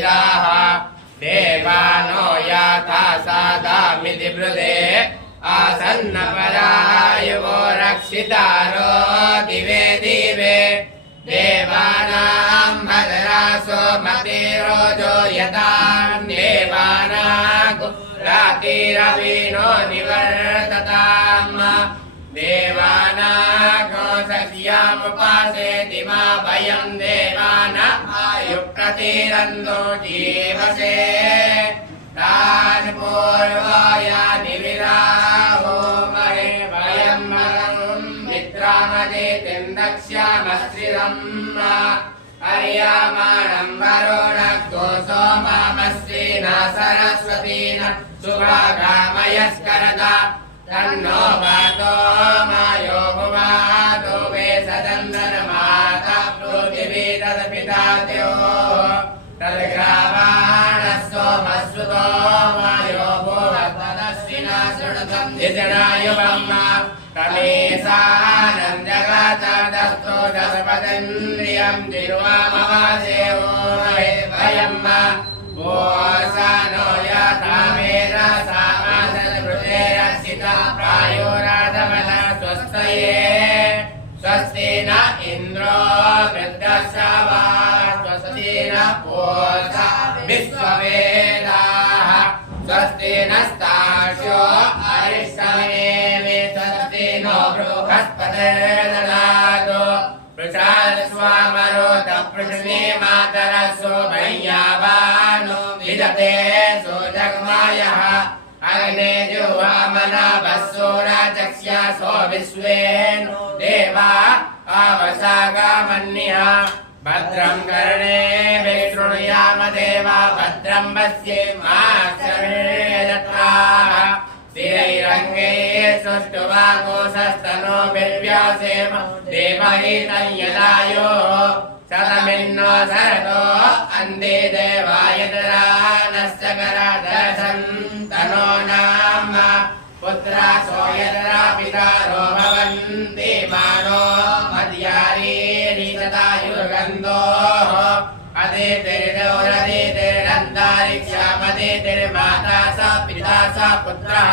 विदाः देवानो याथा सादामिति ब्रुदे आसन्नपरायुवो रक्षितारो दिवे दिवे देवानां भद्रासो मतिरोजो यतां देवानां रातिरवीनो निवर्तताम् देवानागो सख्यामुपासेति मा भयं देवाना आयुप्रतिरन्दो जीवसे तान् पूर्वाया निविराहो महे भयं मरं मित्रामदेतिं दक्ष्यामस्त्रिरम् अर्यामाणं वरुणो सोमामस्त्रीना सरस्वतीना शुभागामयस्करदा तन्नो वातो मायो भुवातो वे सदन्दनमाता पृथिवी तदपितात्यो तद्ग्रावाणः सोमस्वतो मायो भुवत्तदश्विना शृणुतं द्विजनायुवम् तमेसानं जगतदस्तो दशपदन्द्रियं दिर्वामवासेवो वयं ओसानो यथामेन सामासदृतेरक्षिता प्रायोराधमना स्वस्तये स्वस्ति न इन्द्रो वृद्धश्रवा स्वस्ति न पूषा विश्ववेदाः स्वस्ति नस्तार्क्ष्यो अरिष्टमेवे स्वस्ति नो बृहस्पतिर्दधातु पृषास्वामरोत पृष्णे मातरसो भय्यावानो विदते सो जग्मायः अग्ने जुह्वामना वस्सोराचक्ष्यासो विश्वेनो देवा आवसागामन्यः भद्रं कर्णेभिः शृणुयाम देवा भद्रं पश्येमाक्षमेदत्राः स्थिरैरङ्गैः सुष्ठुवाकोशस्तनोभिर्व्यासेम देवहितं यदायो शतमिन्नो शरतो अन्ते देवायतरा नश्च करादशं तनो नाम पुत्रासो यतरा पितारो भवन्ति मानो मद्यारीणि तथायुर्गन्धोः अदितिर्दौरदितिरन्तरिक्षामदितिर्माता स पिता स पुत्रः